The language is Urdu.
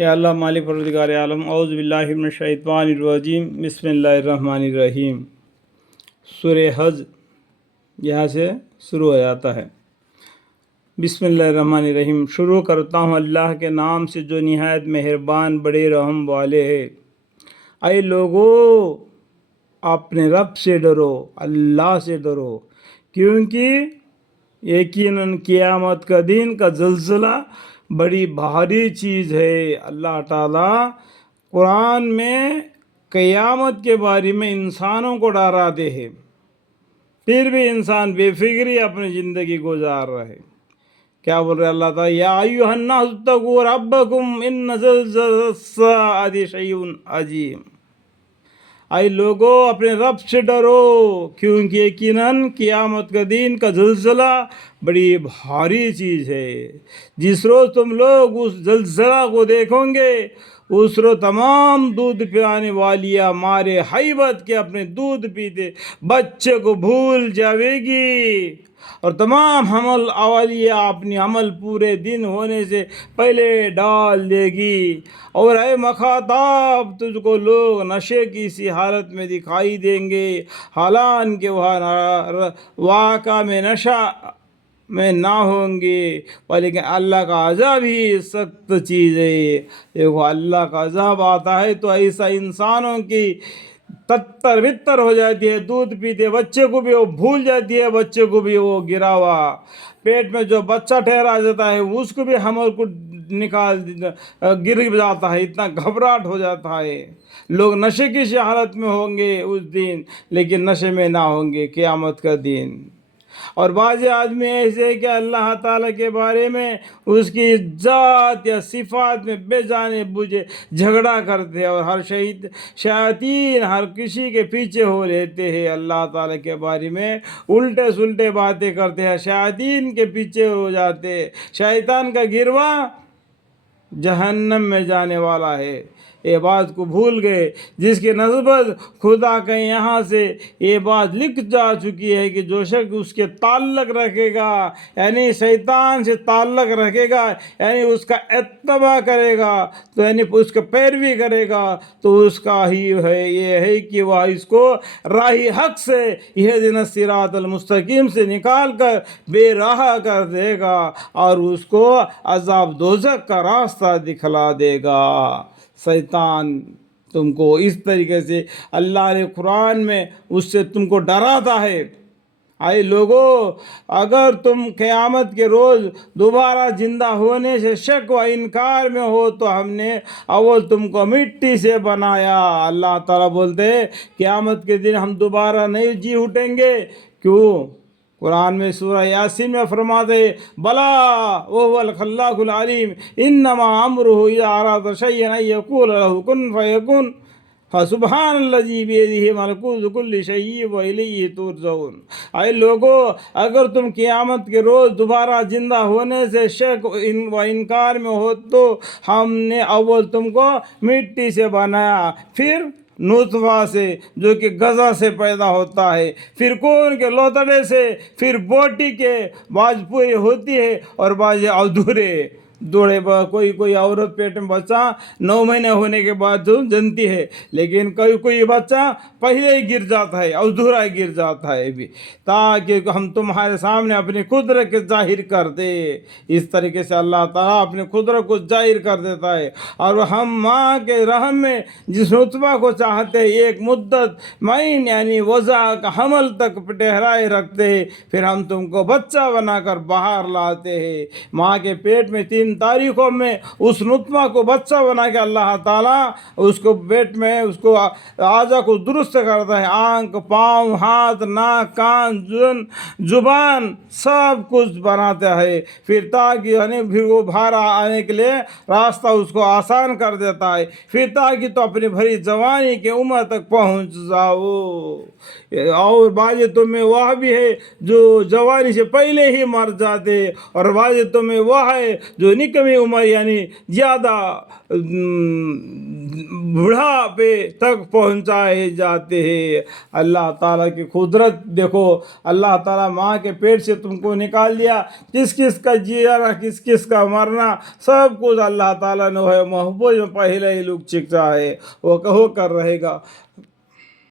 یا اللہ مالک پروردگار عالم، اعوذ باللہ من الشیطان الرجیم، بسم اللہ الرحمن الرحیم۔ سورہ حج یہاں سے شروع ہو جاتا ہے۔ بسم اللہ الرحمن الرحیم، شروع کرتا ہوں اللہ کے نام سے جو نہایت مہربان بڑے رحم والے ہے۔ اے لوگو، اپنے رب سے ڈرو، اللہ سے ڈرو، کیونکہ یقیناً قیامت کا دن کا زلزلہ بڑی بھاری چیز ہے۔ اللہ تعالیٰ قرآن میں قیامت کے بارے میں انسانوں کو ڈراتے ہیں، پھر بھی انسان بے فکری اپنی زندگی گزار رہے۔ کیا بول رہے اللہ تعالیٰ؟ یا ایھا الناس اتقوا ربکم ان زلزلۃ الساعۃ شیء عظیم۔ اے لوگو، اپنے رب سے ڈرو، کیونکہ یقیناً قیامت کا دن کا زلزلہ بڑی بھاری چیز ہے۔ جس روز تم لوگ اس زلزلہ کو دیکھو گے، اس روز تمام دودھ پلانے والیاں مارے ہیبت کے اپنے دودھ پیتے بچے کو بھول جاوے گی، اور تمام حمل والیاں اپنی حمل پورے دن ہونے سے پہلے ڈال دے گی۔ اور اے مخاطب، تجھ کو لوگ نشے کی سی حالت میں دکھائی دیں گے، حالانکہ وہ واقع میں نشہ میں نہ ہوں گے، لیکن اللہ کا عذاب ہی سخت چیز ہے۔ دیکھو، اللہ کا عذاب آتا ہے تو ایسا انسانوں کی تتر بتر ہو جاتی ہے، دودھ پیتے بچے کو بھی وہ بھول جاتی ہے، بچے کو بھی وہ گرا ہوا پیٹ میں جو بچہ ٹھہرا جاتا ہے اس کو بھی حمل کو نکال گر جاتا ہے، اتنا گھبراہٹ ہو جاتا ہے۔ لوگ نشے کی سی حالت میں ہوں گے اس دن، لیکن نشے میں نہ ہوں گے قیامت کا دن۔ اور بعض آدمی ایسے ہیں کہ اللہ تعالیٰ کے بارے میں، اس کی ذات یا صفات میں بے جانے بوجھے جھگڑا کرتے ہیں، اور ہر شیاطین ہر کسی کے پیچھے ہو لیتے ہیں، اللہ تعالیٰ کے بارے میں الٹے سلٹے باتیں کرتے ہیں، شیاطین کے پیچھے ہو جاتے ہیں۔ شیطان کا گروہ جہنم میں جانے والا ہے، یہ بات کو بھول گئے۔ جس کی نسبت خدا کے یہاں سے یہ بات لکھ جا چکی ہے کہ جو شخص اس کے تعلق رکھے گا، یعنی شیطان سے تعلق رکھے گا، یعنی اس کا اتباع کرے گا، تو یعنی اس کا پیروی کرے گا، تو اس کا ہی ہے یہ ہے کہ وہ اس کو راہ حق سے، اہدنا الصراط المستقیم سے نکال کر بے راہ کر دے گا، اور اس کو عذاب دوزخ کا راستہ دکھلا دے گا۔ شیطان تم کو اس طریقے سے اللہ نے قرآن میں اس سے تم کو ڈراتا ہے۔ اے لوگو، اگر تم قیامت کے روز دوبارہ زندہ ہونے سے شک و انکار میں ہو تو ہم نے اول تم کو مٹی سے بنایا۔ اللہ تعالیٰ بولتے ہیں قیامت کے دن ہم دوبارہ نہیں جی اٹھیں گے۔ کیوں؟ قرآن میں سورہ یاسین میں فرماتے ہیں بلا وهو الخلاق العلیم انما امرہ اذا اراد شیئا ان یقول له کن فیکن فسبحان الذی بیدہ ملکوت کل شیء والیہ ترجعون۔ اے لوگو، اگر تم قیامت کے روز دوبارہ زندہ ہونے سے شک و انکار میں ہو تو ہم نے اول تم کو مٹی سے بنایا، پھر نطفہ سے جو کہ غذا سے پیدا ہوتا ہے، پھر خون کے لوتڑے سے، پھر بوٹی کے بعض پوری ہوتی ہے اور بعض ادھورے دوڑے کوئی عورت پیٹ میں بچہ 9 مہینے ہونے کے بعد جنتی ہے، لیکن کوئی بچہ پہلے ہی گر جاتا ہے، ادھورا گر جاتا ہے بھی، تاکہ ہم تمہارے سامنے اپنی قدرت کے ظاہر کر دے۔ اس طریقے سے اللہ تعالیٰ اپنی قدرت کو ظاہر کر دیتا ہے، اور ہم ماں کے رحم میں جس نطفہ کو چاہتے ہیں ایک مدت معین یعنی وضع کا حمل تک ٹھہرائے رکھتے ہیں، پھر ہم تم کو بچہ بنا کر باہر لاتے ہیں۔ ماں کے پیٹ میں 3 تاریخوں میں اس نطفہ کو بچہ بنا کے اللہ تعالیٰ اس کو پیٹ میں اس کو اعضاء کو درست کرتا ہے، آنکھ، پاؤں، ہاتھ، ناک، کان، زبان سب کچھ بناتا ہے، پھر تاکہ یعنی پھر وہ باہر آنے کے لیے راستہ اس کو آسان کر دیتا ہے، پھر تاکہ تو اپنی بھری جوانی کی عمر تک پہنچ جاؤ۔ اور بعض میں وہ بھی ہے جو جوانی سے پہلے ہی مر جاتے، اور بعض میں وہ ہے جو نکمی عمر یعنی زیادہ بڑھاپے تک پہنچائے جاتے ہیں۔ اللہ تعالیٰ کی قدرت دیکھو، اللہ تعالیٰ ماں کے پیٹ سے تم کو نکال دیا، کس کس کا جینا کس کس کا مرنا سب کچھ اللہ تعالیٰ نے وہ محبوب میں پہلے ہی لکھ چکا ہے، وہ کہو کر رہے گا۔